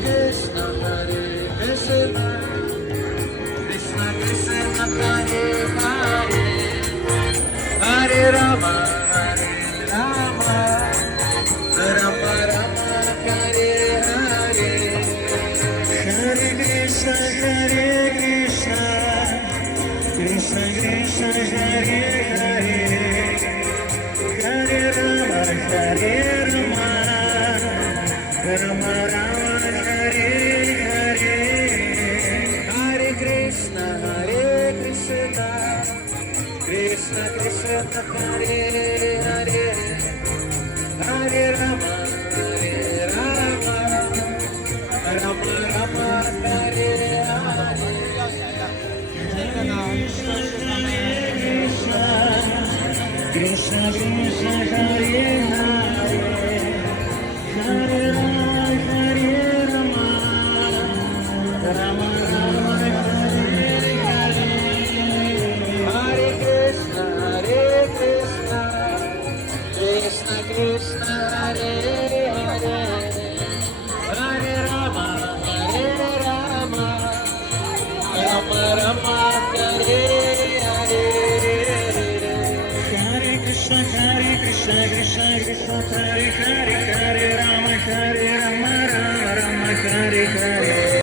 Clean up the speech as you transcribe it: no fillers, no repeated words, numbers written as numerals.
Krishna Krishna Krishna Hare Hare Hare Rama Hare Rama Rama Rama Hare Hare Hare Krishna Krishna Krishna Hare Hare Hare Rama Hare Rama Rama Rama Hare Hare Hare Krishna Krishna Krishna Hare Hare Hare Rama Rama Rama Hare Hare Krishna Krishna Hare Hare Hare Rama Rama Rama Hare Hare Hare Krishna Krishna Krishna Hare Hare Hare Rama Rama Rama Hare Hare Hare Krishna Krishna Krishna Hare Hare Hare Rama Rama Rama Hare Hare